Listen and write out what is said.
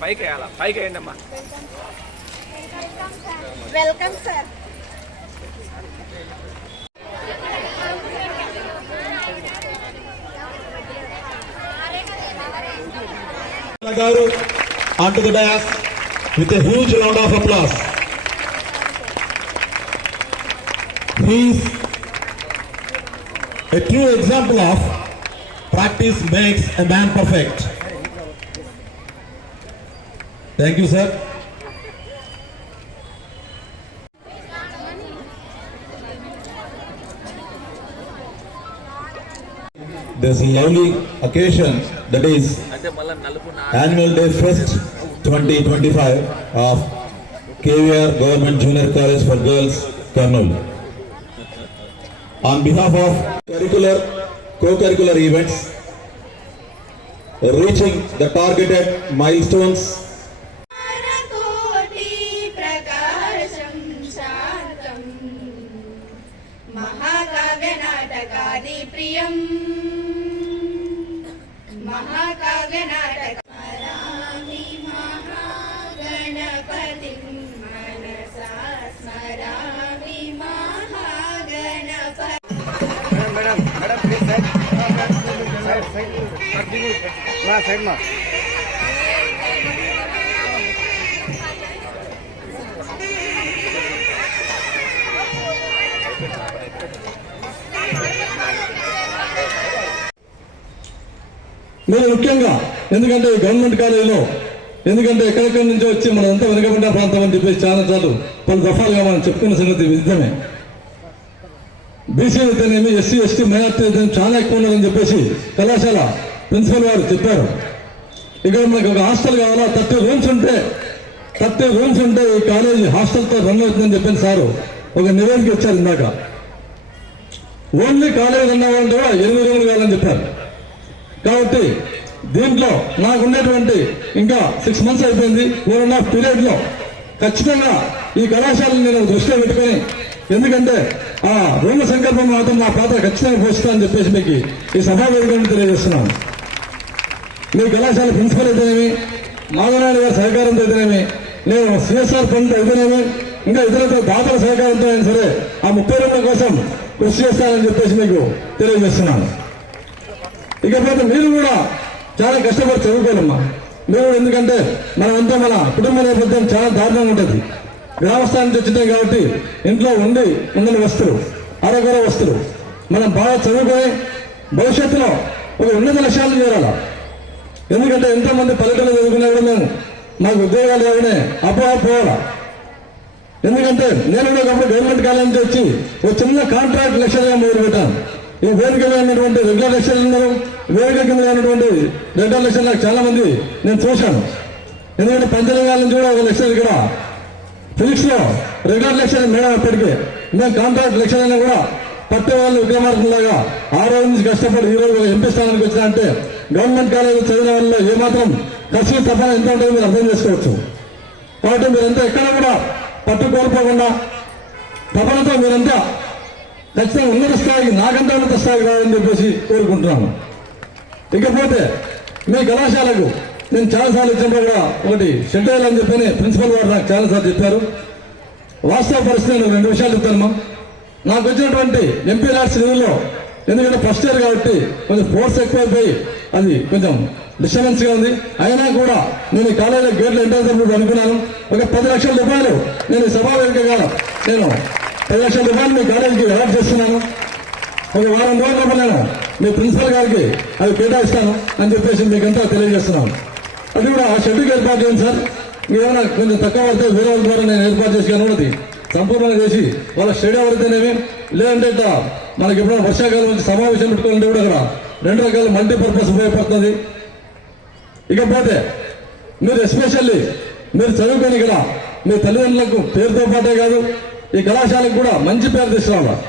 పైకి వేయాలా పైకి వేయండి అమ్మా వెల్కమ్ సార్ గారు on to the dais with huge round of applause please A true example of practice makes a man perfect. Thank you, sir. This lovely occasion that is Annual Day first 2025 of KVR Government Junior College for Girls, Karnool on behalf of curricular, co-curricular events, reaching the targeted milestones. महाकाव्यनाटकादिप्रियम् महाकाव्यना మా side మా. నేను ముఖ్యంగా ఎందుకంటే government కాలేజీలో ఎందుకంటే ఎక్కడెక్కడి నుంచో వచ్చి మనంతా వెనుకబడ్డ ప్రాంతం అని చెప్పేసి చాలా చాలు పలు దఫాలుగా మనం చెప్పుకున్న సంగతి విదితమే బీసీ అయితేనేమి ఎస్సీ ఎస్టీ మైనార్టీ అయితే చాలా ఎక్కువ ఉన్నదని చెప్పేసి కళాశాల ప్రిన్సిపల్ వారు చెప్పారు. ఇక్కడ మనకు ఒక హాస్టల్ కావాలా? థర్టీ రూమ్స్ ఉంటే థర్టీ రూమ్స్ ఉంటే ఈ కాలేజీ హాస్టల్తో రన్ అవుతుందని చెప్పిన సారు. ఒక నివేదిక ఇచ్చారు ఇందాక. ఓన్లీ కాలేజ్ ఉన్న కూడా ఎనిమిది రూములు కావాలని చెప్పారు. కాబట్టి దీంట్లో నాకు ఉన్నటువంటి ఇంకా సిక్స్ మంత్స్ అయిపోయింది. వన్ అండ్ హాఫ్ పీరియడ్లో ఖచ్చితంగా ఈ కళాశాలను నేను దృష్టిలో పెట్టుకొని ఎందుకంటే ఆ రూమ సంకల్పం మాత్రం నా పాత్ర ఖచ్చితంగా పోస్తా అని చెప్పేసి మీకు ఈ సభా వేదికలను తెలియజేస్తున్నాను. మీ కళాశాల ప్రిన్సిపల్ అయితేనేమి మాధవనాయుడు గారి సహకారంతో అయితేనేమి నేను సిఎస్ఆర్ ఫండ్ అయితేనేమి ఇంకా ఇతరులతో దాతల సహకారంతో అయినా సరే ఆ ముప్పై రెండు కోసం కృషి చేస్తానని చెప్పేసి మీకు తెలియజేస్తున్నాను. ఇకపోతే మీరు కూడా చాలా కష్టపడి చదువుకోవాలమ్మా మేము ఎందుకంటే మనమంతా మన కుటుంబ నేపథ్యం చాలా దారుణంగా ఉంటుంది. గ్రామస్థానం నుంచి వచ్చినాం కాబట్టి ఇంట్లో ఉండి ఉందని వస్తువులు అరగర వస్తువు మనం బాగా చదువుకొని భవిష్యత్తులో ఒక ఉన్నత లక్ష్యాలు చేరాలా? ఎందుకంటే ఎంతో మంది పల్లెటూరు చదువుకున్నా కూడా మేము మాకు ఉద్యోగాలు లేవనే అపోహ పోవాలా. ఎందుకంటే నేను కూడా ఒకప్పుడు గవర్నమెంట్ కాలేజ్ నుంచి వచ్చి ఒక చిన్న కాంట్రాక్ట్ లక్ష్యంగా మొదలు పెట్టాను. ఈ వేదిక ఉన్నటువంటి రెగ్యులర్ లక్ష్యాలు ఉన్నారు వేదిక కింద ఉన్నటువంటి రెగ్యులర్ లక్ష్యాలు నాకు చాలా మంది నేను చూశాను. ఎందుకంటే పంచలింగాల నుంచి కూడా ఒక లక్ష్యం ఇక్కడ ఫిజిక్స్లో రెగ్యులర్ లెక్చర్ మేడం అప్పటికే. మేము కాంట్రాక్ట్ లెక్చర్ అయినా కూడా పట్టే వాళ్ళు విక్రమార్కులాగా ఆ రోజు నుంచి కష్టపడి ఈ రోజు ఎంపీ స్థానానికి వచ్చినా అంటే గవర్నమెంట్ కాలేజీ చదివిన వాళ్ళు ఏమాత్రం కసి తపన ఎంత ఉంటుందో మీరు అర్థం చేసుకోవచ్చు. కాబట్టి మీరంతా ఎక్కడ కూడా పట్టు కోల్పోకుండా తపనతో మీరంతా ఖచ్చితంగా ఉన్నత స్థాయికి నాకంటే ఉన్నత స్థాయికి రావాలని చెప్పేసి కోరుకుంటున్నాను ఇకపోతే మీ కళాశాలకు నేను చాలాసార్లు ఇచ్చినప్పుడు కూడా ఒకటి షెడ్యూల్ అని చెప్పని ప్రిన్సిపల్ వారు నాకు చాలాసార్లు చెప్పారు. వాస్తవ పరిస్థితి నేను రెండు విషయాలు చెప్తాను నాకు వచ్చినటువంటి ఎంపీ లాడ్స్ నిధుల్లో. ఎందుకంటే ఫస్ట్ ఇయర్ కాబట్టి కొంచెం ఫోర్స్ ఎక్కువైపోయి అది కొంచెం డిస్టర్బెన్స్గా ఉంది. అయినా కూడా నేను ఈ కాలేజీలో గేట్లు ఎంటర్ అయినప్పుడు అనుకున్నాను. ఒక పది లక్షల రూపాయలు నేను సభా వేదికగా నేను పది లక్షల రూపాయలు మీ కాలేజీకి అలాట్ చేస్తున్నాను. ఒక వారం రోజుల నేను మీ ప్రిన్సిపల్ గారికి అది కేటాయిస్తాను అని చెప్పేసి మీకంతా తెలియజేస్తున్నాను. అది కూడా ఆ షెడ్యూల్ ఏర్పాటు చేయండి సార్. ఏమైనా కొంచెం తక్కువ పడితే వేరే వాళ్ళ ద్వారా నేను ఏర్పాటు చేసి ఉన్నది సంపూర్ణంగా చేసి వాళ్ళ స్టేడియం వరకునేవి లేదంటే ఇట్లా మనకి ఎప్పుడైనా వర్షాకాలం నుంచి సమావేశం పెట్టుకోవాలంటే కూడా అక్కడ రెండు రకాల మల్టీపర్పస్ ఉపయోగపడుతుంది. ఇకపోతే మీరు ఎస్పెషల్లీ మీరు చదువుకొని ఇక్కడ మీ తల్లిదండ్రులకు పేరుతో పాటే కాదు ఈ కళాశాలకు కూడా మంచి పేరు తీసుకురావాలి